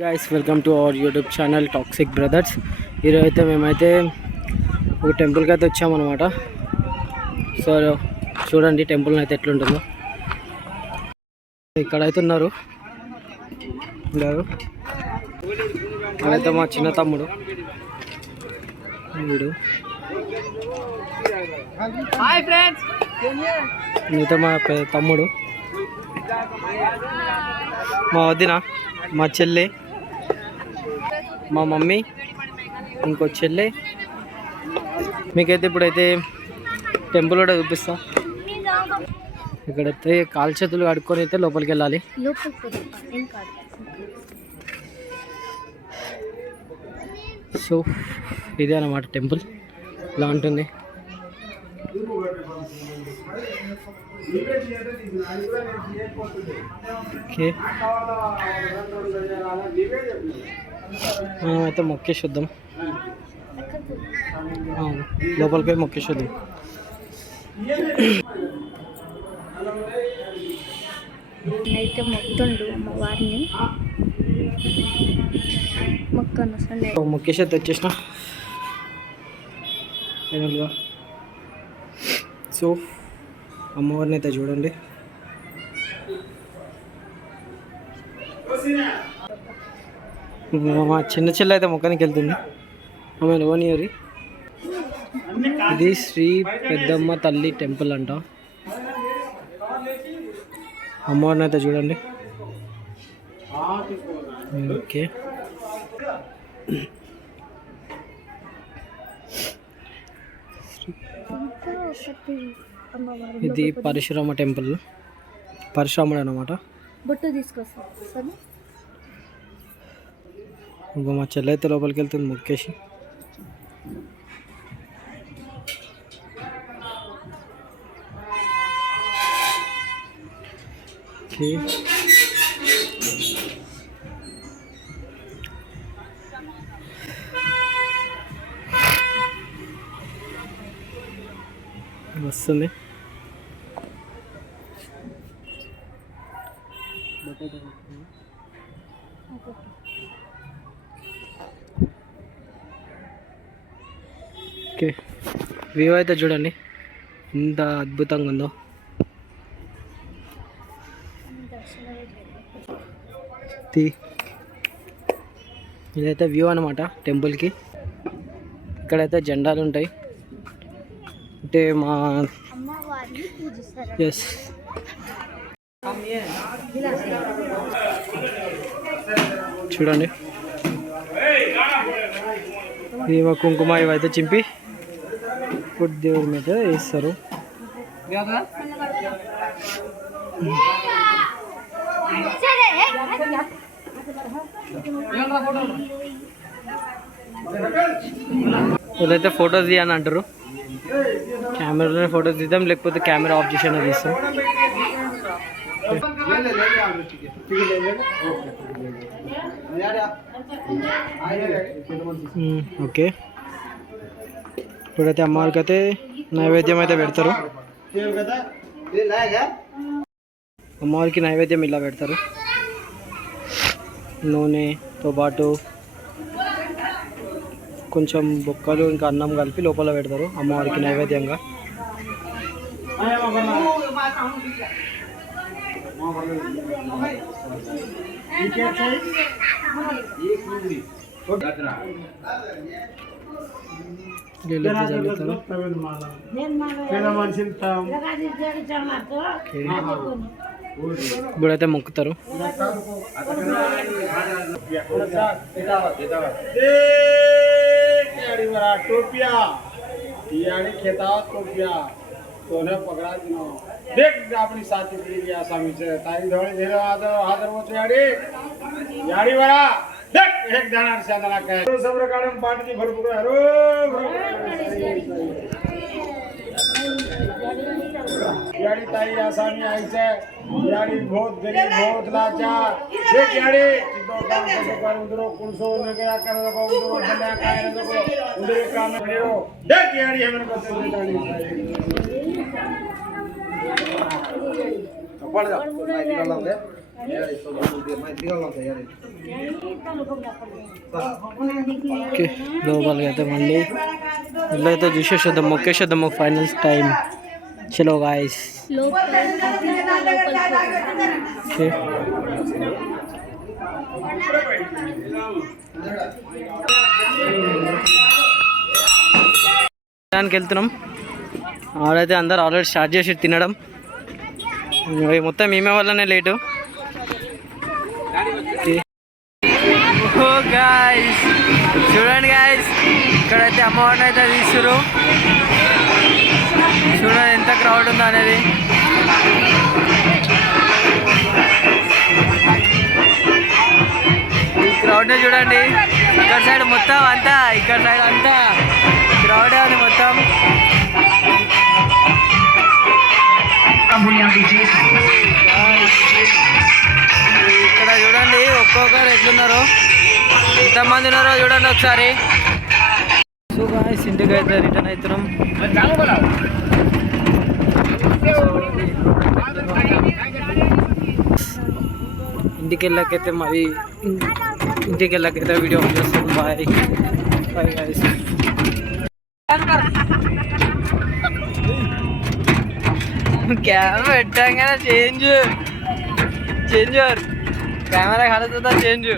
Guys welcome to our YouTube channel Toxic Brothers. ఈరోజు అయితే మేమైతే ఒక టెంపుల్కి అయితే వచ్చామన్నమాట. సో చూడండి టెంపుల్ అయితే ఎట్లుంటుందో. ఇక్కడైతే ఉన్నారు అక్కడైతే మా చిన్న తమ్ముడు వీడు, మీతో మా తమ్ముడు, మా వదిన, మా చెల్లి, మా మమ్మీ, ఇంకో చెల్లి. మీకైతే ఇప్పుడైతే టెంపుల్ కూడా చూపిస్తా. ఇక్కడైతే కాలు చేతులు కడుక్కొని అయితే లోపలికి వెళ్ళాలి. సో ఇదే అన్నమాట టెంపుల్, ఇలా ఉంటుంది. ఓకే, మేమైతే మొక్కేసి వద్దాం, లోపలికి పోయి మొక్కేసి వద్దాం. అయితే మొక్తుండు అమ్మవారిని మొక్కేసి అయితే వచ్చేసిన ఫైనల్గా. సో అమ్మవారిని అయితే చూడండి. మా చిన్న చెల్లి అయితే మొక్కనికి వెళ్తుంది. ఆమె ఓనియరి. ఇది శ్రీ పెద్దమ్మ తల్లి టెంపుల్ అంట. అమ్మవారిని అయితే చూడండి. ఓకే, ఇది పరశురామ టెంపుల్, పరశురాముడు అన్నమాట. బొట్టు తీసుకొస్తాను. ఇంకో మా చెల్లి అయితే లోపలికి వెళ్తుంది మొక్కేసి. ఓకే, వస్తుంది. ఓకే, వ్యూ అయితే చూడండి ఎంత అద్భుతంగా ఉందో. ఇదైతే వ్యూ అనమాట టెంపుల్కి. ఇక్కడైతే జెండాలు ఉంటాయి, అంటే మా ఎస్ చూడండి. ఇవి కుంకుమ ఇవైతే చింపి ఫుడ్ దేవుడి మీద వేస్తారు. వీళ్ళైతే ఫొటోస్ తీయని అంటారు. కెమెరాలోనే ఫొటోస్ తీద్దాం, లేకపోతే కెమెరా ఆఫ్ చేసి తీస్తాం. ఓకే, ఇప్పుడైతే అమ్మవారికి అయితే నైవేద్యం అయితే పెడతారు. అమ్మవారికి నైవేద్యం ఇలా పెడతారు, నూనెతో పాటు కొంచెం బొక్కలు ఇంకా అన్నం కలిపి లోపల పెడతారు అమ్మవారికి నైవేద్యంగా. ఇప్పుడైతే మొక్కుతారు. टोपिया खेता टोपिया सोने पकड़ा दिनो देख अपनी साथी पीढ़ी की आसामी से ताई धोड़ी धीरे हाजर वो याड़ी याड़ी वाला देख एक दाना से दाना कहे तो सब रकाडम पाट की भरपूर है रो याड़ी ताई आसामी आई से याड़ी बहुत गरीब बहुत लाचार देख याड़ी तो काम कर उधरो कुलसो ने क्या कर रखो उधरो धंधा खाए रखो उधर काम करो देख याड़ी हमें को देतानी पड़ जा ఓకే లోపలికి అయితే మళ్ళీ ఇల్లు అయితే చూసేసేద్దాం, మొక్కేసేద్దాం ఒక ఫైనల్స్ టైం. చలో గాయస్. ఓకే దానికి వెళ్తున్నాం. ఆడైతే అందరు ఆల్రెడీ స్టార్ట్ చేసి తినడం. మొత్తం మేమే వల్లనే లేటు. గాయస్ చూడండి గాయస్, ఇక్కడైతే అమ్మవారిని అయితే తీస్తురు. చూడండి ఎంత క్రౌడ్ ఉందో అనేది. ఈ క్రౌడ్ని చూడండి, ఇక్కడ సైడ్ మొత్తం అంతా, ఇక్కడ సైడ్ అంతా క్రౌడే ఉంది మొత్తం. ఇక్కడ చూడండి ఒక్కొక్కరు ఎట్లున్నారో, ఎంతమంది ఉన్నారో చూడండి ఒకసారి. సో గాయ్స్ ఇంటికి అయితే రిటర్న్ అవుతున్నాం. ఇంటికి వెళ్ళకైతే మరి ఇంటికి వెళ్ళకైతే వీడియో చేస్తాం. Bye bye guys. కెమెరా పెట్టాం కదా చేంజ్ కెమెరా ఖాళీ చేంజ్